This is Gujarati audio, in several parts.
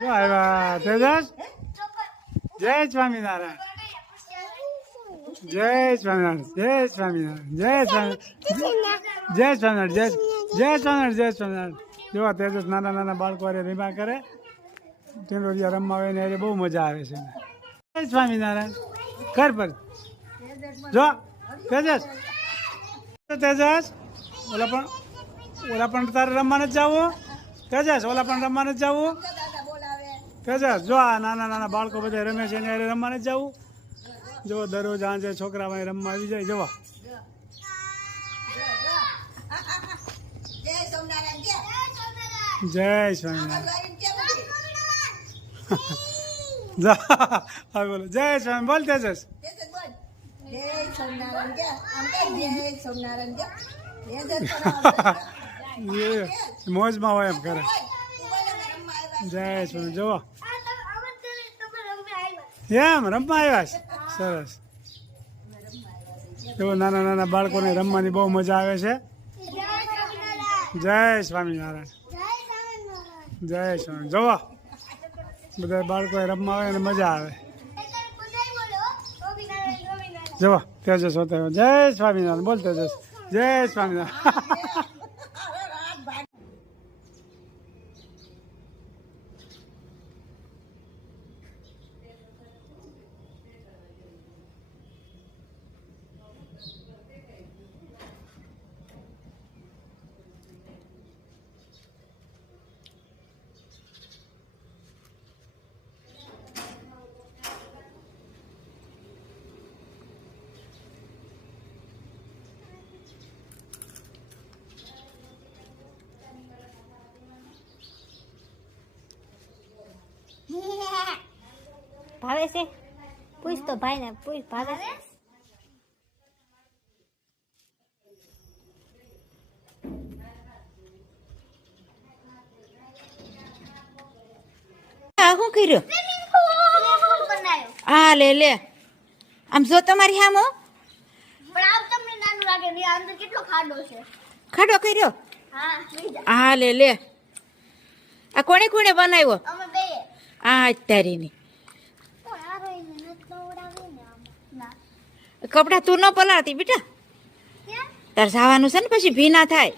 આવ્યા તેજસ. જય સ્વામિનારાયણ. જય સ્વામિનારાયણ. જય સ્વામિનારાયણ. જય સ્વામિનારાયણ. જય સ્વામિનારાયણ. જય સ્વામિનારાયણ. જય સ્વામિનારાયણ. જો તેજસ નાના નાના બાળકો અરે રીમા કરે, ટીંડોળિયા રમવા આવે ને અરે બહુ મજા આવે છે. જય સ્વામિનારાયણ. કર પર જો તેજસ. તેજસ ઓલા પણ તારે રમવા નથી જવું. તેજસ ઓલા પણ રમવા નથી જવું. તેજસ જો આ નાના નાના બાળકો બધા રમે છે ને રમવા નથી જવું. જો દરરોજ આંજે છોકરા ભાઈ રમવા આવી જાય. જોવા જય સ્વામિનારાયણ. બોલો જય સ્વામી. બોલ તેજસ. મોજમાં હોય એમ કરે. જય સ્વામી. જોવો એમ રમવા આવ્યા છે. સરસ. એવો નાના નાના બાળકોને રમવાની બહુ મજા આવે છે. જય સ્વામિનારાયણ. જય સ્વામી. જોવો બધા બાળકો રમવા આવે અને મજા આવે. જોવો તેજસ હોતા. જય સ્વામિનારાયણ. બોલ તેજસ. જય સ્વામિનારાયણ. ભાવે છે? પૂછ તો ભાઈ ને પૂછ. ભાવે છે? શું કર્યું? આ લે લે આમ જો તમારી આમ પણ આમ તમને નાનું લાગે ને અંદર કેટલો ખાડો છે. ખાડો કર્યો. હા લઈ જા. આ લે લે આ કોણે કોણે બનાવ્યો? અમે બે. આ તારીની કોણ આ રોઈને નત નવડાવે ને આમ. ના. કપડા તું ન પલાળતી બેટા. કેમ? તાર જવાનું છે ને પછી ભી ના થાય.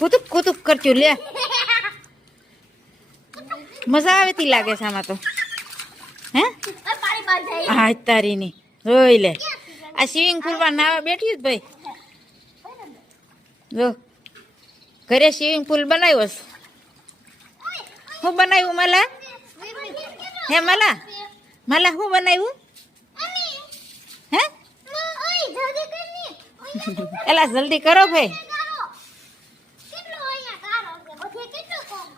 કુતુક કુતુક કરશું લે. મજા આવે તી લાગે છે આમાં તો. હે પાણી બહાર જાય. હા તારીની જોઈ લે. આ સ્વિમિંગ પુલમાં નાવા બેઠી જ ભાઈ. જો ઘરે સ્વિમિંગ પુલ બનાવ્યો છે. શું બનાવ્યું મલા? હે મલા મલા શું બનાવ્યું? હે ઓય જલ્દી કરની. એલા જલ્દી કરો ભાઈ. કેટલો અહીંયા કારો છે. બધે કેટલો કોમ.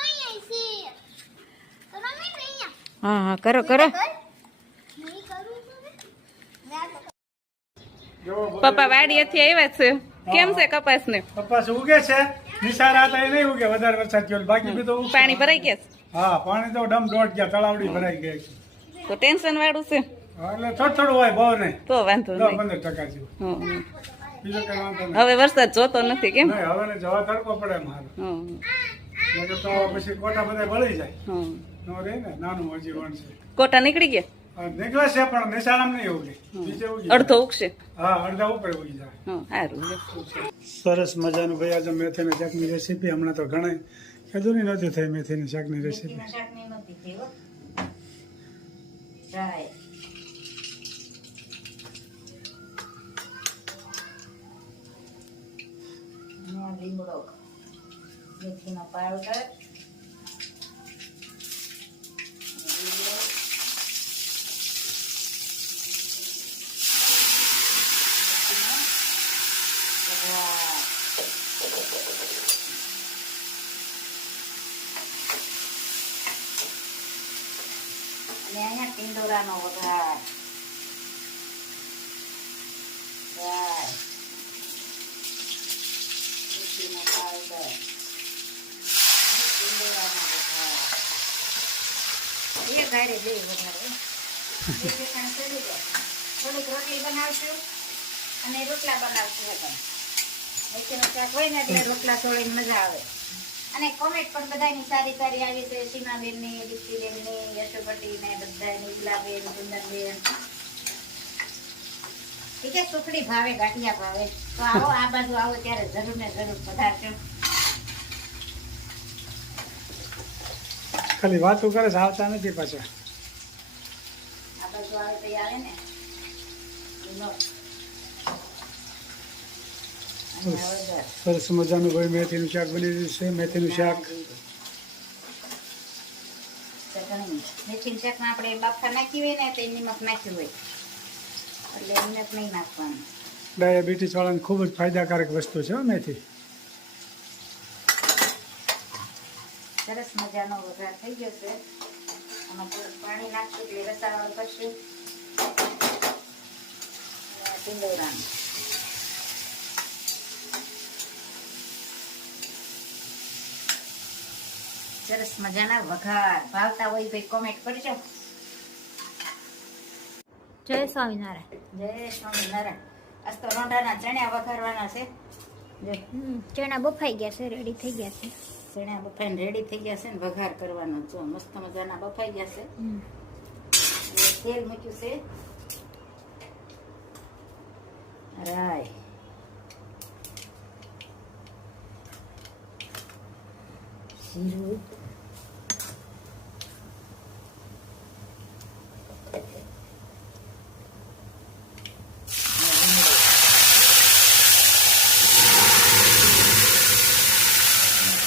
અહીંયા છે. તો રમી ને અહીંયા. હા હા કરો કરો. નહીં કરું તો પપ્પા વાડીએથી આવ્યા છે. કેમ છે કપાસ ને? કપાસ ઉગે છે. નિશારા હતા એ નહીં ઉગે. વધારે વરસાદ થયો બાકી બધું ઉગશે. પાણી ભરાઈ ગયા છે? હા પાણી તો ડમ દોઢ ગયા. તળાવડી ભરાઈ ગઈ છે. તો ટેન્શન વાળું છે. હા, એટલે થોડું થોડું હોય બહુ નહીં. તો વાંધો 10-15% નહીં. જેવું. હમ. બીજો કઈ વાંધો નહીં. હવે વરસાદ જોતો નથી કેમ? નહીં હવે ને જવા તડકો પડે મારે. હમ. નકર તો પછી કોટા બધા બળી જાય. હમ. નો રે ને નાનું હજી વણ છે. કોટા નીકળી ગયા? નીકળે છે પણ નિશાળામાં નહીં ઉગે. નીચે ઉગી જાય. અડધો ઉગશે. હા અડધા ઉપર ઉગી જાય. હમ સારું લે. સરસ મજાનું ભાઈ આજે મેથીના શાકની રેસીપી. હમણાં તો ઘણા કદુની નથી થઈ મેથીના શાકની રેસીપી. લીમડો મેથીનો પાવડર અને અહીંયા ટીંડોરાનો વઘાર. મેથીનો પાવડર ટીંડોરાનો વઘાર એ ગાડે બે વધારે થોડીક રોટલી બનાવશું અને રોટલા બનાવશું. મેથીનું શાક હોય ને એટલે રોટલા છોડીને મજા આવે. અને કોમેન્ટ પણ બધાની સારી સારી આવી છે. સીમાબેનની, દીપ્તિબેનની, યશોપતિને, બધાની, ઇલાબેન, કુંદનબેન. ઠીક છે, સુખડી ભાવે, ગાંઠિયા ભાવે. તો આવો, આ બાજુ આવો ત્યારે જરૂર ને જરૂર પધારજો. ખાલી વાતો કરે છે, આવતા નથી પાછા. આ બાજુ આવે તો આવે ને. લો. અને હવે સરસ મજાનું ભાઈ મેથીનું શાક બની રહ્યું છે. મેથીનું શાક ચટણી. મેથીના શાકમાં આપણે બાફા નાખી હોય ને તો નિમક નાખ્યું હોય એટલે નિમક નહીં નાખવાનું. ડાયાબિટીસ વાળાને ખૂબ જ ફાયદાકારક વસ્તુ છે હો મેથી. સરસ મજાનો વઘાર થઈ ગયો છે. આમાં થોડું પાણી નાખશું એટલે રસાવાળું કરશું. અને ટીંડોરાનું. સરસ મજાના વઘાર. ભાવતા હોય ભાઈ કોમેન્ટ કરજો. જય સ્વામિનારાયણ. જય સ્વામિનારાયણ. આજ તો રોંઢાના ચણ્યા વઘારવાના છે. જો ચણા બફાઈ ગયા છે, રેડી થઈ ગયા છે. ચણ્યા બફાઈને રેડી થઈ ગયા છે ને વઘાર કરવાનો. જો મસ્ત મજાના બફાઈ ગયા છે. હવે તેલ મૂક્યું છે. રાય, જીરું,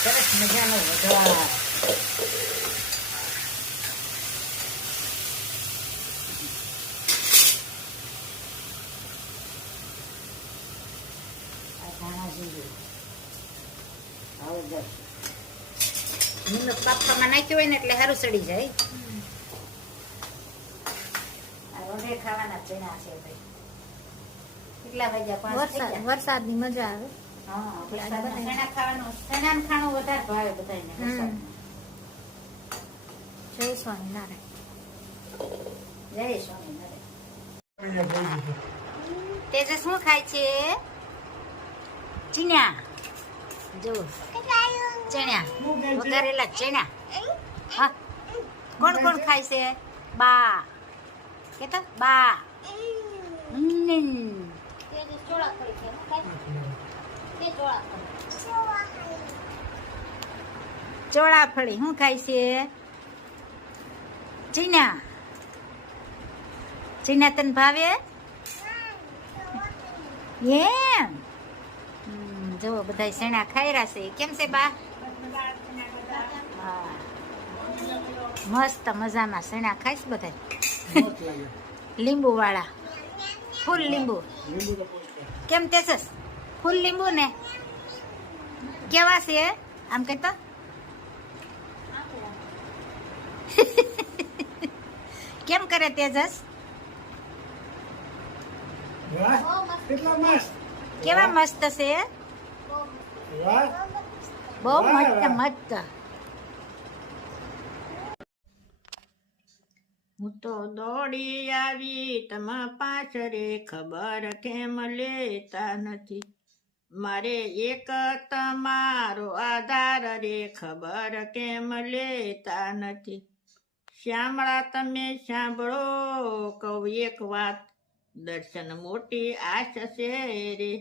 સરસ મજાનો વઘાર. આ ધાણા જીરું હળદર. નિમક બાફવામાં નાખ્યું હોય ને એટલે સારું સડી જાય. આ રોંઢે ખાવાના ચણા છે ભાઈ. કેટલા વાગ્યા? 5 થઈ વરસાદ ગયા. વરસાદની મજા આવે. હા, વરસાદમાં ચણા ખાવાનું, ચણાનું ખાણું વધારે ભાવે બધાને વરસાદમાં. જય સ્વામિનારાયણ. જય સ્વામિનારાયણ. તેજસ શું ખાય છે? ચીણા. જો ચણા, વઘારેલા ચણા. હા, કોણ કોણ ખાય છે? બા કેતો બા. ચોળાફળી શું ખાય છે? ચીના. ચીના તને ભાવે? એમ. જો બધા ચણા ખાઈ રહ્યા છે. કેમ છે બા? હા, મસ્ત મજાના ચણા ખાઈશ બધા. લીંબુ વાળા, ફૂલ લીંબુ. કેમ તેજસ? ફૂલ લીંબુ ને કેવા છે? આમ કહેતો કેમ કરે તેજસ? વાહ, કેટલા મસ્ત. કેવા મસ્ત છે? વાહ, બહુ મસ્ત મસ્ત. હું તો દોડી આવી તમે પાછરે, ખબર કેમ લેતા નથી. મારે એક તમારો આધાર રે, ખબર કેમ લેતા નથી. શ્યામળા તમે સાંભળો કહું એક વાત, દર્શન મોટી આશ છે રે.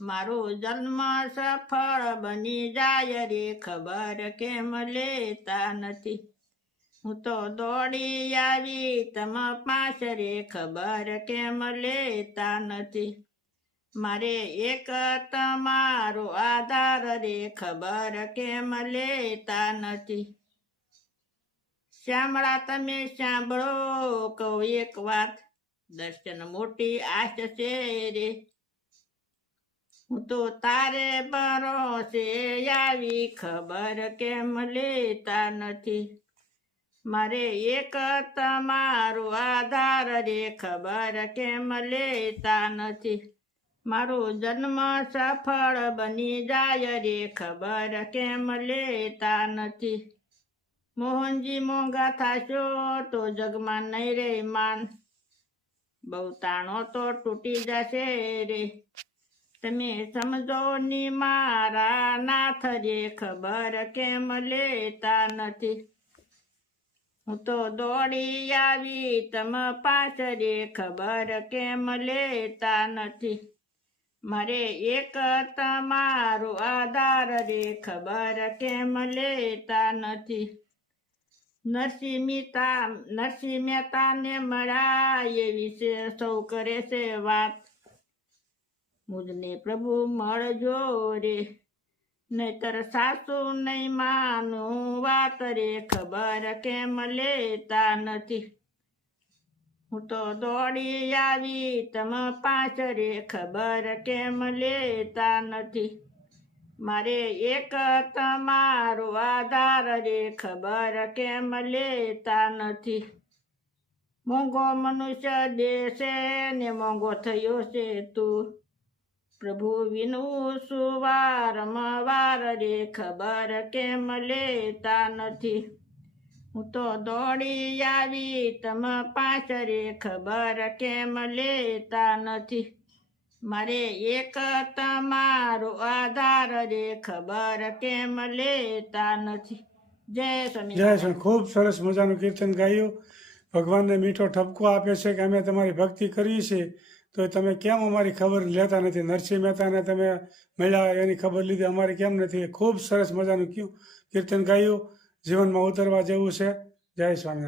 મારો જન્મ સફળ બની જાય રે, ખબર કેમ લેતા નથી. હું તો દોડી આવી તમે પાછરે, ખબર કેમ લેતા નથી. મારે એક તમારો આધાર રે, ખબર કેમ લેતા નથી. શ્યામળા તમે સાંભળો કહું એક વાત, દર્શન મોટી આશ છે રે. હું તો તારે ભરોસે આવી, ખબર કેમ લેતા નથી. મારે એક તમારો આધાર રે, ખબર કેમ લેતા નથી. મારો જન્મ સફળ બની જાય રે, ખબર કેમ લેતા નથી. મોહનજી મોંઘા થાશો તો જગમાં નહીં રે માન, બહુ તાણો તો તૂટી જશે રે. તમે સમજો ની મારા નાથ રે ખબર કેમ લેતા નથી. હું તો દોડી આવી તમ પાછ રે ખબર કેમ લેતા નથી. મારે એક તમારો આધાર રે ખબર કેમ લેતા નથી. નરસિંહ મહેતાને મળ્યા એ વિશે સૌ કરે છે વાત. મુજને પ્રભુ મળજો રે નહીતર સાસુ નહીં માનું વાત રે ખબર કેમ લેતા નથી. હું તો દોડી આવી તમ પાછ રે ખબર કેમ લેતા નથી. મારે એક તમારો આધાર રે ખબર કેમ લેતા નથી. મોંઘો મનુષ્ય દેશે ને મોંઘો થયો છે તું. પ્રભુ વિનું સુવારમવાર રે ખબર કેમ લેતા નથી. હું તો દોડી આવી તમ પાછ રે ખબર કેમ લેતા નથી. મારે એક તમારો આધાર રે ખબર કેમ લેતા નથી. જય સ્વામી. જય સ્વામી. ખૂબ સરસ મજાનું કીર્તન ગાયું. ભગવાનને મીઠો ઠપકો આપે છે કે અમે તમારી ભક્તિ કરી છે તો તમે કેમ અમારી ખબર લેતા નથી. નરસિંહ મહેતાને તમે મળ્યા એની ખબર લીધી, અમારી કેમ નથી. ખૂબ સરસ મજાનું કીર્તન ગાયું. જીવનમાં ઉતરવા જેવું છે. જય સ્વામિનારાયણ.